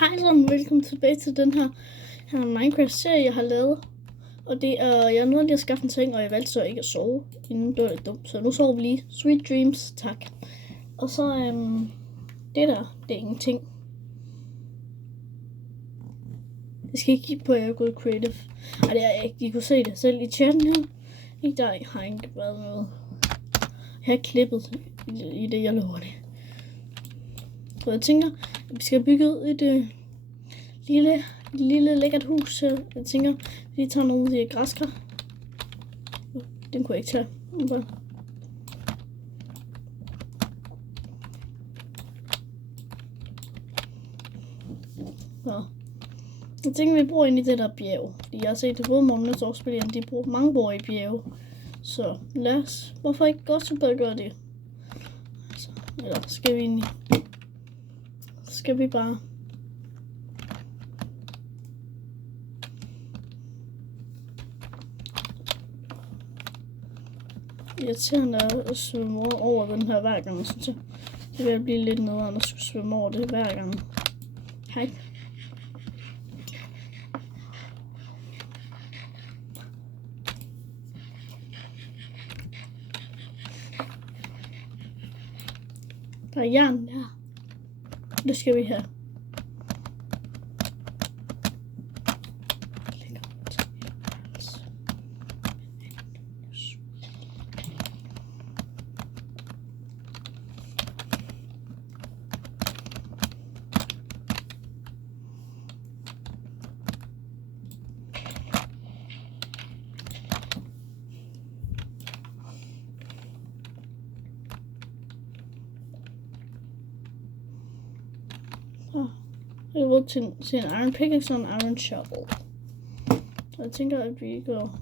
Hej så, velkommen tilbage til den her Minecraft-serie, jeg har lavet. Og det er, jeg nåede lige at skaffe en seng, og jeg valgte så ikke at sove, inden det var lidt dumt. Så nu sover vi lige. Sweet dreams, tak. Og så, det der, det er ingenting. Jeg skal ikke kigge på, at jeg er gået creative. Ej, det er jeg ikke. I kunne se det selv i chatten her. Ikke der har ikke været noget. Jeg har klippet i det, jeg lover det. Så jeg tænker, at vi skal bygge et lille lækkert hus. Jeg tænker, at vi tager nogle af de græskar. Den kunne jeg ikke tage. Så. Jeg tænker, at vi bor ind i det der bjerg. Fordi jeg har set, at både Magnus og spillerne, de bruger mange bor i bjerge. Så lad os, hvorfor ikke godt så bare gøre det? Altså, eller skal vi egentlig... Skal vi bare... Irriterende at svømme over den her hver gang, synes jeg. Det vil blive lidt nederen at skulle svømme over det hver gang. Hej. Der er jern der. Det skal vi have. Jeg vil til en iron pickaxe og en iron shovel. Så jeg tænker, at vi går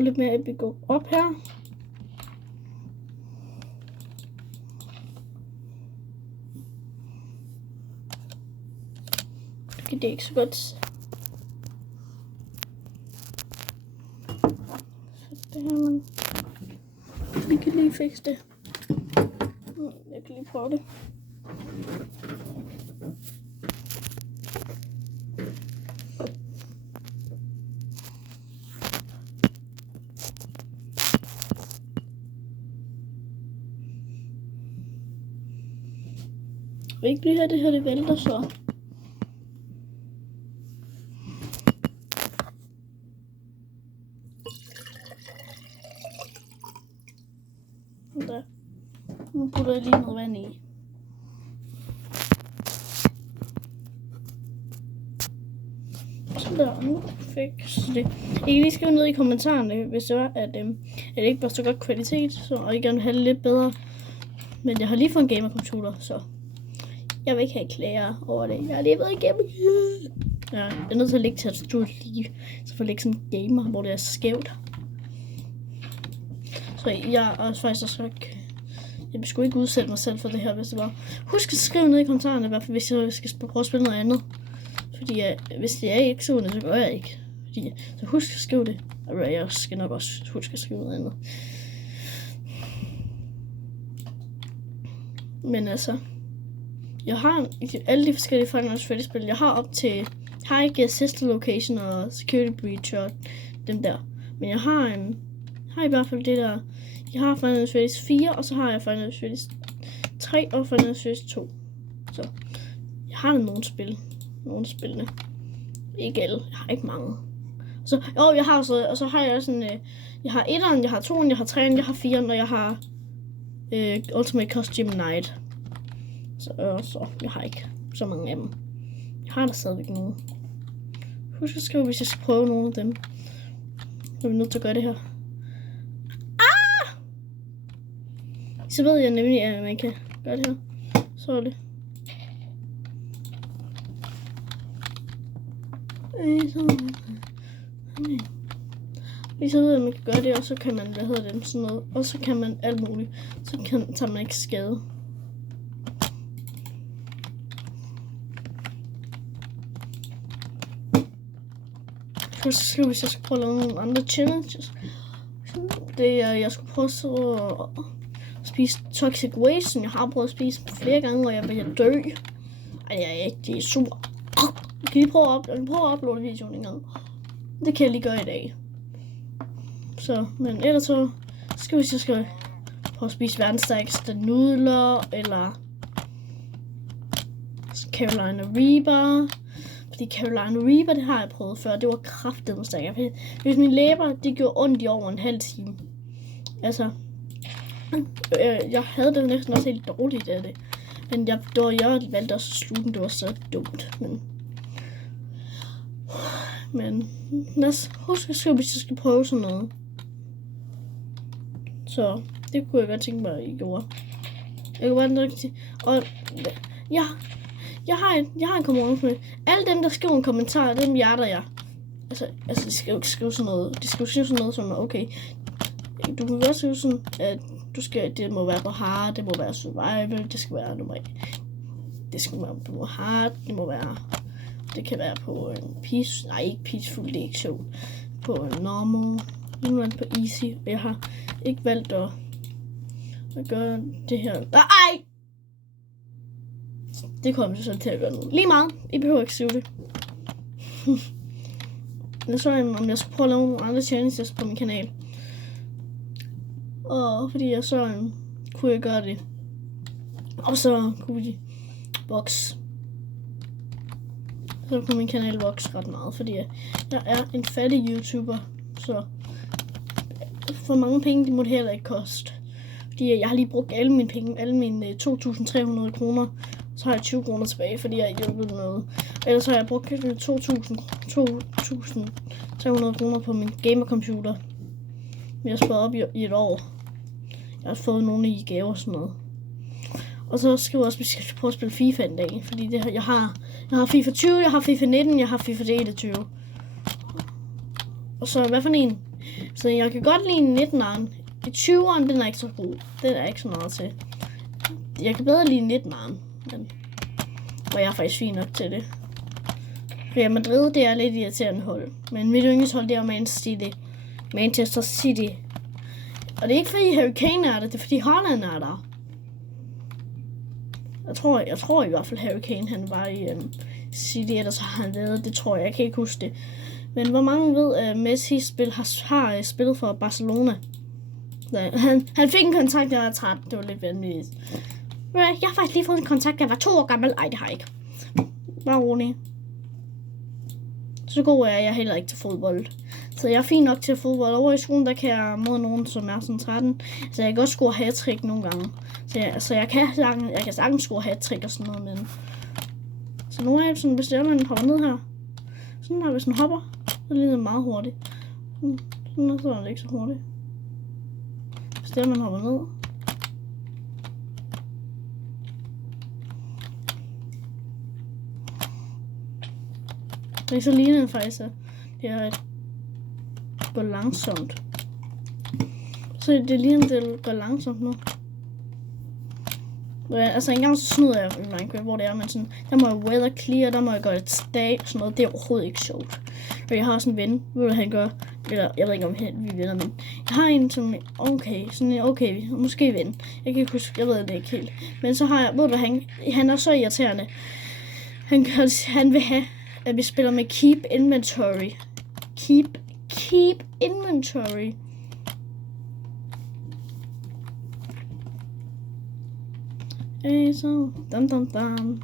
lidt mere, at vi går op her. Okay, det er ikke så godt. Så det her, man. Vi kan lige fikse det. Jeg kan lige prøve det. Jeg vil ikke blive her, det her det vælter så. Der. Nu putter jeg lige noget vand i. Så der, nu fik det. I kan lige skrive ned i kommentarerne, hvis det var, at det ikke var så godt kvalitet, så, og I gerne vil have det lidt bedre. Men jeg har lige fået en gamercomputer, så jeg vil ikke have klager over det. Jeg har lige været igennem. Ja, jeg er nødt til at lægge til at stå lige, så får jeg lægge sådan en gamer, hvor det er skævt. Så jeg er faktisk også ikke... Jeg vil sgu ikke udsætte mig selv for det her, hvis det var. Husk at skrive ned i kommentarerne, i hvert fald hvis jeg skal prøve at spille noget andet. Fordi hvis det er ikke så, så gør jeg ikke. Så husk at skrive det. Og jeg skal nok også huske at skrive noget andet. Men altså... Jeg har alle de forskellige Five Nights at Freddy's spil. Jeg har op til... Jeg har ikke Sister Location og Security Breach og dem der. Men jeg har i hvert fald det der... Jeg har Five Nights at Freddy's 4, og så har jeg Five Nights at Freddy's 3 og Five Nights at Freddy's 2. Så jeg har nogle spil. Nogle spillene. Ikke alle. Jeg har ikke mange. Så, jeg har så... Og så har jeg sådan... Jeg har 1'eren, jeg har 2'eren, jeg har 3'eren, jeg har 4'eren, og jeg har... Ultimate Costume Night. Så jeg har ikke så mange af dem. Jeg har da stadigvæk nogle. Husk at skrive, hvis jeg skal prøve nogle af dem. Så er vi nødt til at gøre det her. Ah! Så ved jeg nemlig, at man kan gøre det her. Så er det. Så ved jeg, at man kan gøre det, og så kan man, sådan noget. Og så kan man alt muligt. Så tager man ikke skade. Hvis jeg skal prøve at lave nogle andre challenges. Det er, jeg skulle prøve at spise toxic waste, som jeg har prøvet at spise flere gange, og jeg vil dø. Ej, jeg er ikke sur. Kan I prøve at uploade videoen en gang? Det kan jeg lige gøre i dag. Så, men ellers så skal vi prøve at spise verdens stærkeste nudler, eller Carolina Reaper. Fordi Carolina Reaper, det har jeg prøvet før. Det var kraftedeme stærkt. Hvis mine læber, det gjorde ondt i over en halv time. Altså, jeg havde det næsten også helt dårligt af det. Men jeg valgte også at slutte, det var så dumt. Men lad os huske at skrive, hvis jeg skal prøve sådan noget. Så det kunne jeg godt tænke mig, at I gjorde. Jeg kunne bare nok sige, og jeg har en kommentar med. Alle dem, der skriver en kommentar, dem hjerter jeg. Altså de skal jo ikke skrive sådan noget. De skal jo skrive sådan noget som, okay, du kan godt skrive sådan, at det må være på hard, det må være survival, det skal være nummer 1. Det skal være på hard, det kan være på en ikke peaceful, det er ikke sjovt. På en normal, på easy, og jeg har ikke valgt at gøre det her. Ej! Det kommer jeg så til at gøre nu. Lige meget, I behøver ikke skrive det. Jeg så om jeg skulle prøve at lave nogle andre challenges på min kanal. Og fordi jeg så kunne jeg gøre det. Og så kunne vi vokse. Så kunne min kanal vokse ret meget, fordi jeg er en fattig YouTuber. Så for mange penge, det må det heller ikke koste. Fordi jeg har lige brugt alle mine penge, alle mine 2.300 kroner. Så har jeg 20 kroner tilbage, fordi jeg ikke hjulpet noget. Ellers har jeg brugt 2.300 kroner på min gamercomputer. Jeg har sparet op i et år. Jeg har fået nogle i gaver og sådan noget. Og så skriver jeg også, at vi skal prøve at spille FIFA en dag. Fordi jeg har FIFA 20, jeg har FIFA 19, jeg har FIFA 21. Og så hvad for en? Så jeg kan godt lide 19'eren. I 20'eren, den er ikke så god. Den er ikke så meget til. Jeg kan bedre lide 19'eren. Og jeg er faktisk fin nok til det. Real Madrid, det er lidt irriterende hold. Men mit yndlingshold, det er Manchester City. Og det er ikke fordi Harry Kane er der, det er fordi Haaland er der. Jeg tror i hvert fald Harry Kane, han var i City, ellers har han været, det tror jeg kan ikke huske det. Men hvor mange ved, at Messi har spillet for Barcelona? Han fik en kontakt, da jeg var 13, det var lidt vanvittigt. Jeg har faktisk lige fået en kontakt, da jeg var 2 år gammel. Ej, det har jeg ikke. Bare rolig. Så god er jeg heller ikke til fodbold. Så jeg er fin nok til fodbold. Over i skolen, der kan jeg mod nogen, som er sådan 13. Så jeg kan godt score hat-trick nogle gange. Så jeg kan sagtens score hat-trick og sådan noget. Men så nogle af sådan, hvis man hopper ned her. Sådan her, hvis den hopper, så er det meget hurtigt. Sådan så er det ikke så hurtigt. Hvis man hopper ned. Så ligner den faktisk, at det er et går langsomt. Så det ligner, det går langsomt nu. Altså engang så snyder jeg i Minecraft, hvor det er, men sådan, der må jeg weather clear, der må jeg gøre et stag og sådan noget. Det er overhovedet ikke sjovt. Og jeg har også en ven, ved du han gør, eller jeg ved ikke om vi er venner, men jeg har en som okay, måske ven. Jeg kan ikke huske, jeg ved det ikke helt. Men så har jeg, ved du, han er så irriterende. Han vil have, at vi spiller med keep inventory. Keep inventory. Så dum.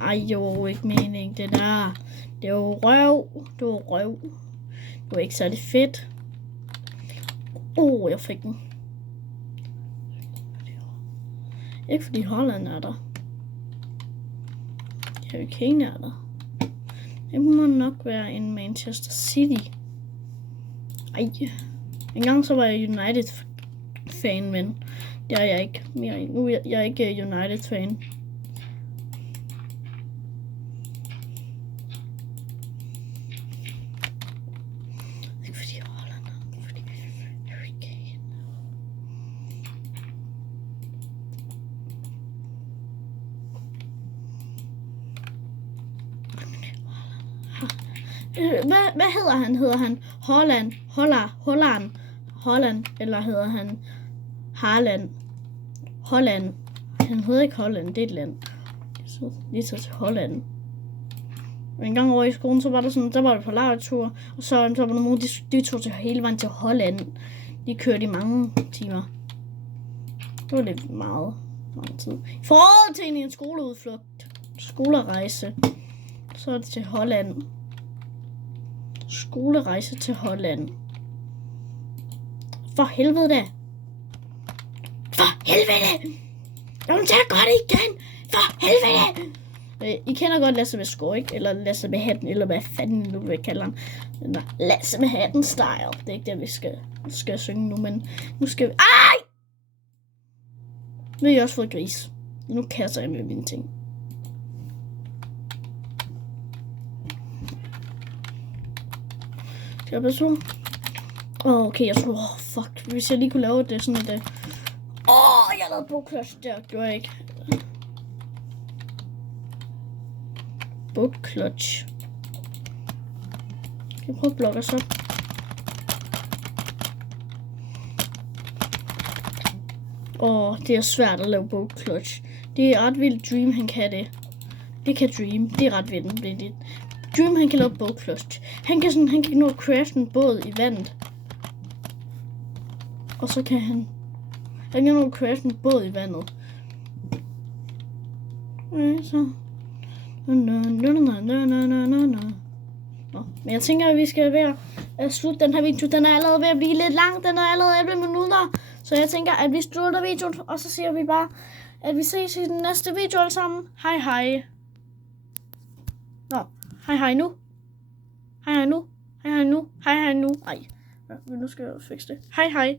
Ej, det var ikke mening, det der. Det var røv. Det var ikke særlig fedt. Jeg fik den. Ikke fordi Holland er der. Harry Kane er der. Det må nok være en Manchester City. Ej. Engang så var jeg United-fan, men det er jeg ikke mere. Nu er jeg ikke United-fan. Ikke fordi Holland, fordi Harry Kane. Hvad hedder han? Hedder han Holland? Eller hedder han Haaland? Holland. Han hedder ikke Holland, det er et land. Så lige så til Holland. Og en gang over i skolen, så var der sådan, der var det på lejretur, og så var der nogen, de tog til hele vejen til Holland. De kørte i mange timer. Det var lidt meget tid. I forhold til en skoleudflugt, skolerejse, så er det til Holland. Skolerejse til Holland. For helvede da. For helvede! Jeg må tage godt igen! For helvede! I kender godt Lasse med sko, ikke? Eller Lasse med hatten, eller hvad fanden nu vil kalde ham. Lasse med hatten style. Det er ikke det, vi skal synge nu, men nu skal vi... Ej! Nu har jeg også fået gris. Nu kaster jeg med mine ting. Skal jeg passe? Okay, jeg tror... fuck. Hvis jeg lige kunne lave det sådan et... jeg lavede bogklods der. Det var ikke... Bogklods. Skal jeg prøve at blokke os op? Det er svært at lave bogklods. Det er ret vildt, Dream han kan det. Det kan Dream. Det er ret vildt. Dream han kan lave bogklods. Han kan nå at crafte en båd i vandet. Og så kan han kan nå at crafte en båd i vandet. Så. Men jeg tænker, at vi skal være at slutte den her video. Den er allerede ved at blive lidt lang. Den er allerede 11 minutter. Så jeg tænker, at vi slutter videoen, og så siger vi bare, at vi ses i den næste video alle sammen. Hej hej. Hej hej nu. Hej hej nu. Hej hej nu. Hej hej nu. Ej, nu skal jeg fikse det. Hej hej.